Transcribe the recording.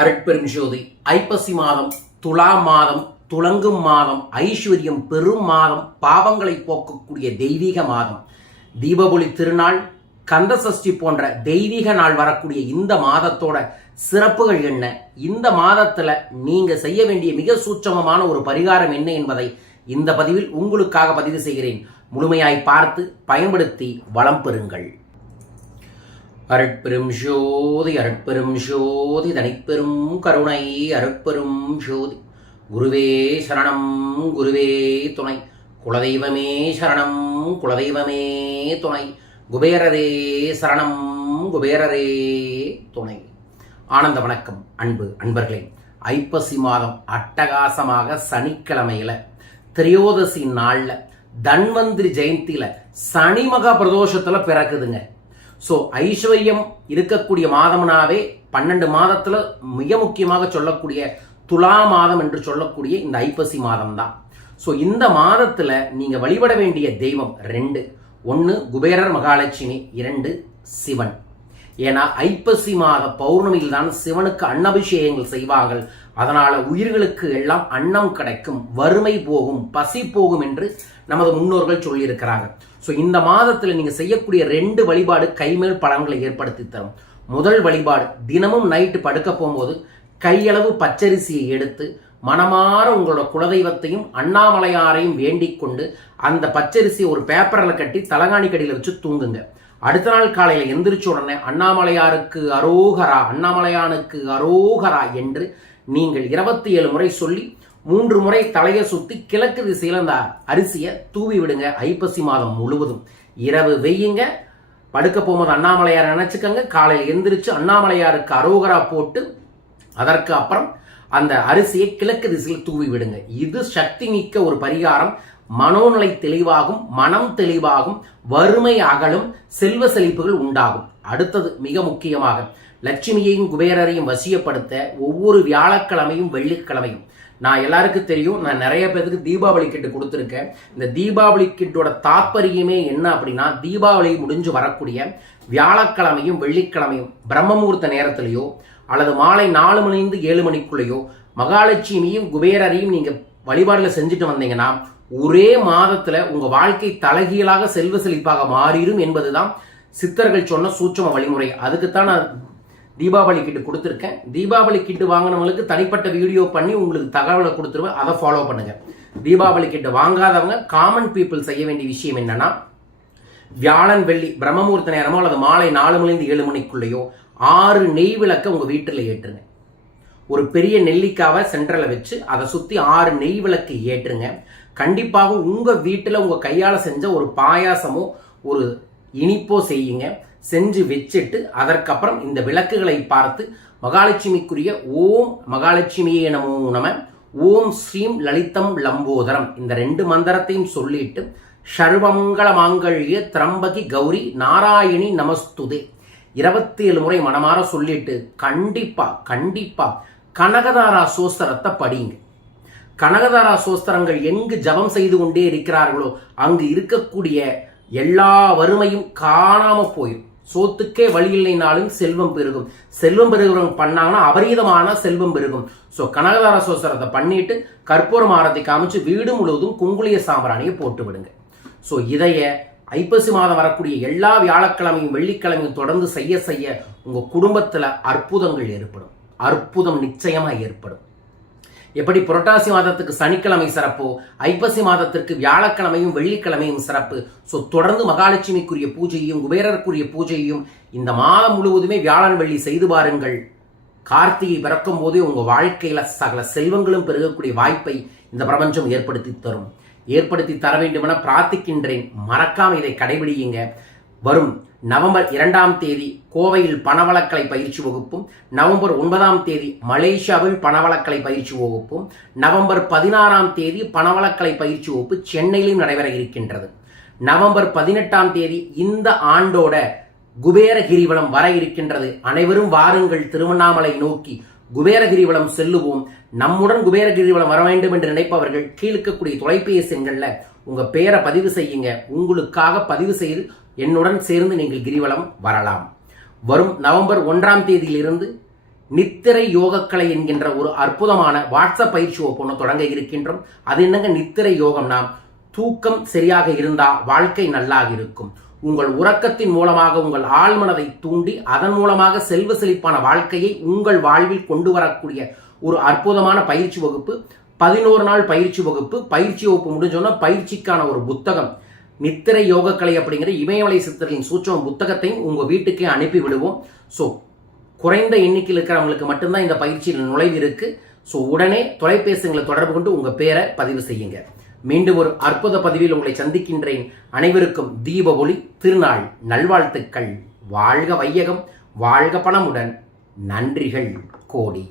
அருட்பெரும் ஜோதி. ஐப்பசி மாதம் துலா மாதம் துலங்கும் மாதம் ஐஸ்வர்யம் பெரும் மாதம் பாவங்களை போக்கக்கூடிய தெய்வீக மாதம். தீபபொலி திருநாள் கந்த சஷ்டி போன்ற தெய்வீக நாள் வரக்கூடிய இந்த மாதத்தோட சிறப்புகள் என்ன? இந்த மாதத்துல நீங்க செய்ய வேண்டிய மிக சூட்சமமான ஒரு பரிகாரம் என்ன என்பதை இந்த பதிவில் உங்களுக்காக பதிவு செய்கிறேன். முழுமையாய் பார்த்து பயன்படுத்தி வளம் பெறுங்கள். அருட்பெரும் ஜோதி அருட்பெரும் ஜோதி தனிப்பெரும் கருணை அருட்பெரும் ஜோதி. குருவே சரணம் குருவே துணை. குலதெய்வமே சரணம் குலதெய்வமே துணை. குபேரரே சரணம் குபேரரே துணை. ஆனந்த வணக்கம் அன்பு அன்பர்களே. ஐப்பசி மாதம் அட்டகாசமாக சனிக்கிழமையில திரையோதசி நாளில் தன்வந்திரி ஜெயந்தியில் சனி மகா பிறக்குதுங்க. ஸோ ஐஸ்வர்யம் இருக்கக்கூடிய மாதம்னாவே பன்னெண்டு மாதத்தில் மிக முக்கியமாக சொல்லக்கூடிய துலா மாதம் என்று சொல்லக்கூடிய இந்த ஐப்பசி மாதம் தான் ஸோ இந்த மாதத்தில் நீங்கள் வழிபட வேண்டிய தெய்வம் ரெண்டு. ஒன்று குபேரர் மகாலட்சுமி இரண்டு சிவன். ஏன்னா ஐப்பசி மாத பௌர்ணமியில் தான் சிவனுக்கு அன்னபிஷேகங்கள் செய்வார்கள். அதனால உயிர்களுக்கு எல்லாம் அன்னம் கிடைக்கும் வறுமை போகும் பசி போகும் என்று நமது முன்னோர்கள் சொல்லியிருக்கிறாங்க. ஸோ இந்த மாதத்தில் நீங்க செய்யக்கூடிய ரெண்டு வழிபாடு கைமேல் பலன்களை ஏற்படுத்தி தரும். முதல் வழிபாடு தினமும் நைட்டு படுக்க போகும்போது கையளவு பச்சரிசியை எடுத்து மனமாற உங்களோட குலதெய்வத்தையும் அண்ணாமலையாரையும் வேண்டிக் கொண்டு அந்த பச்சரிசியை ஒரு பேப்பரில் கட்டி தலகாணி கடியில் வச்சு தூங்குங்க. அடுத்த நாள் காலையில் எந்திரிச்ச உடனே அண்ணாமலையாருக்கு அரோகரா அண்ணாமலையானுக்கு அரோகரா என்று நீங்கள் இருபத்தி ஏழு முறை சொல்லி மூன்று முறை தலையை சுத்தி கிழக்கு திசையில் அந்த அரிசியை தூவி விடுங்க ஐப்பசி மாதம் முழுவதும். இரவு வெய்யுங்க படுக்க போகும்போது அண்ணாமலையார் நினைச்சுக்கங்க. காலையில் எந்திரிச்சு அண்ணாமலையாருக்கு அரோகரா போட்டு அதற்கு அப்புறம் அந்த அரிசியை கிழக்கு திசையில் தூவி விடுங்க. இது சக்தி மிக்க ஒரு பரிகாரம். மனோநிலை தெளிவாகும் மனம் தெளிவாகும் வறுமை அகலும் செல்வ செழிப்புகள் உண்டாகும். அடுத்தது மிக முக்கியமாக லட்சுமியையும் குபேரரையும் வசியப்படுத்த ஒவ்வொரு வியாழக்கிழமையும் வெள்ளிக்கிழமையும். நான் எல்லாருக்கும் தெரியும் நான் நிறைய பேருக்கு தீபாவளி கிட்டு கொடுத்துருக்கேன். இந்த தீபாவளி கிட்டோட தாற்பயமே என்ன அப்படின்னா தீபாவளி முடிஞ்சு வரக்கூடிய வியாழக்கிழமையும் வெள்ளிக்கிழமையும் பிரம்மமுகூர்த்த நேரத்திலேயோ அல்லது மாலை நாலு மணிந்து ஏழு மணிக்குள்ளேயோ மகாலட்சுமியும் குபேரரையும் நீங்கள் வழிபாடில் செஞ்சுட்டு வந்தீங்கன்னா ஒரே மாதத்துல உங்க வாழ்க்கை தலைகீழாக செல்வ செழிப்பாக மாறிடும் என்பதுதான் சித்தர்கள் சொன்ன சூட்சம வழிமுறை. அதுக்குத்தான் நான் தீபாவளி கிட்டு கொடுத்துருக்கேன். தீபாவளி கிட்டு வாங்கினவங்களுக்கு தனிப்பட்ட வீடியோ பண்ணி உங்களுக்கு தகவலை கொடுத்துருவேன். அதை ஃபாலோ பண்ணுங்க. தீபாவளி கிட்டு வாங்காதவங்க காமன் பீப்புள் செய்ய வேண்டிய விஷயம் என்னன்னா வியாழன் வெள்ளி பிரம்மமூர்த்த நேரமோ அல்லது மாலை நாலு மணிலேருந்து ஏழு மணிக்குள்ளேயோ ஆறு நெய் விளக்க உங்கள் வீட்டில் ஏற்றுங்க. ஒரு பெரிய நெல்லிக்காவை சென்டரில் வச்சு அதை சுற்றி ஆறு நெய் விளக்கு ஏற்றுங்க. கண்டிப்பாக உங்கள் வீட்டில் உங்கள் கையால் செஞ்ச ஒரு பாயாசமோ ஒரு இனிப்போ செய்யுங்க. செஞ்சு வச்சுட்டு அதற்கப்புறம் இந்த விளக்குகளை பார்த்து மகாலட்சுமிக்குரிய ஓம் மகாலட்சுமியே நமோ நம ஓம் ஸ்ரீம் லலிதம் லம்போதரம். இந்த ரெண்டு மந்திரத்தையும் சொல்லிட்டு சர்வமங்கள மாங்கல்ய திரம்பகி கௌரி நாராயணி நமஸ்துதே. இருபத்தி ஏழு முறை மனமாற சொல்லிட்டு கண்டிப்பா கண்டிப்பா கனகதாரா சோஸ்தரத்தை படிங்க கனகதாரா சோஸ்தரங்கள் எங்கு ஜபம் செய்து கொண்டே இருக்கிறார்களோ அங்கு இருக்கக்கூடிய எல்லா வறுமையும் காணாம போயிடும் சோத்துக்கே வழி இல்லைனாலும் செல்வம் பெருகும். செல்வம் பெருகிறவங்க பண்ணாங்கன்னா அபரீதமான செல்வம் பெருகும். ஸோ கனகதார சோஸ்திரத்தை பண்ணிட்டு கற்பூரம் ஆரத்தை காமிச்சு வீடு முழுவதும் குங்குளிய சாம்பிராணியை போட்டு விடுங்க. ஸோ இதைய ஐப்பசி மாதம் வரக்கூடிய எல்லா வியாழக்கிழமையும் வெள்ளிக்கிழமையும் தொடர்ந்து செய்ய செய்ய உங்க குடும்பத்துல அற்புதங்கள் ஏற்படும். அற்புதம் நிச்சயமா ஏற்படும். எப்படி புரட்டாசி மாதத்துக்கு சனிக்கிழமை சிறப்போ ஐப்பசி மாதத்திற்கு வியாழக்கிழமையும் வெள்ளிக்கிழமையும் சிறப்பு. ஸோ தொடர்ந்து மகாலட்சுமிக்குரிய பூஜையும் குபேரருக்குரிய பூஜையும் இந்த மாதம் முழுவதுமே வியாழன் வெள்ளி செய்து பாருங்கள். கார்த்திகை பிறக்கும் போதே உங்கள் வாழ்க்கையில சகல செல்வங்களும் பெருகக்கூடிய வாய்ப்பை இந்த பிரபஞ்சம் ஏற்படுத்தி தரும். ஏற்படுத்தி தர வேண்டுமென பிரார்த்திக்கின்றேன். மறக்காம இதை கடைபிடியுங்க. வரும் நவம்பர் இரண்டாம் தேதி கோவையில் பணவளக்கலை பயிற்சி வகுப்பும் நவம்பர் ஒன்பதாம் தேதி மலேசியாவில் பணவளக்கலை பயிற்சி வகுப்பும் நவம்பர் பதினாறாம் தேதி பணவளக்கலை பயிற்சி வகுப்பு சென்னையிலும் நடைபெற இருக்கின்றது. நவம்பர் பதினெட்டாம் தேதி இந்த ஆண்டோட குபேர கிரிவலம் வர இருக்கின்றது. அனைவரும் வாருங்கள் திருவண்ணாமலை நோக்கி குபேர கிரிவலம் செல்லுவோம். நம்முடன் குபேர கிரிவலம் வர வேண்டும் என்று நினைப்பவர்கள் கீழ்க்கக்கூடிய தொலைபேசி எண்களில் உங்க பெயரை பதிவு செய்யுங்க. உங்களுக்காக பதிவு செய்து என்னுடன் சேர்ந்து நீங்கள் கிரிவலம் வரலாம். வரும் நவம்பர் ஒன்றாம் தேதியிலிருந்து நித்திரை யோகக்கலை என்கின்ற ஒரு அற்புதமான வாட்ஸ்அப் பயிற்சி வகுப்பு ஒன்று தொடங்க இருக்கின்றோம். அது என்னங்க? நித்திரை யோகம்னா தூக்கம் சரியாக இருந்தால் வாழ்க்கை நல்லாக இருக்கும். உங்கள் உறக்கத்தின் மூலமாக உங்கள் ஆழ்மனதை தூண்டி அதன் மூலமாக செல்வ செழிப்பான வாழ்க்கையை உங்கள் வாழ்வில் கொண்டு வரக்கூடிய ஒரு அற்புதமான பயிற்சி வகுப்பு. பதினோரு நாள் பயிற்சி வகுப்பு. பயிற்சி வகுப்பு முடிஞ்சோன்னா பயிற்சிக்கான ஒரு புத்தகம். நித்திரை யோகக்கலை அப்படிங்கிற இமயமலை சித்தர்களின் சூட்சம் புத்தகத்தையும் உங்கள் வீட்டுக்கே அனுப்பி விடுவோம். ஸோ குறைந்த எண்ணிக்கையில் இருக்கிறவங்களுக்கு மட்டும்தான் இந்த பயிற்சியில் நுழைவு இருக்கு ஸோ உடனே தொலைபேசிகளை தொடர்பு கொண்டு உங்கள் பேரை பதிவு செய்யுங்க. மீண்டும் ஒரு அற்புத பதிவில் உங்களை சந்திக்கின்றேன். அனைவருக்கும் தீப ஒளி திருநாள் நல்வாழ்த்துக்கள். வாழ்க வையகம் வாழ்க பணமுடன். நன்றிகள் கோடி.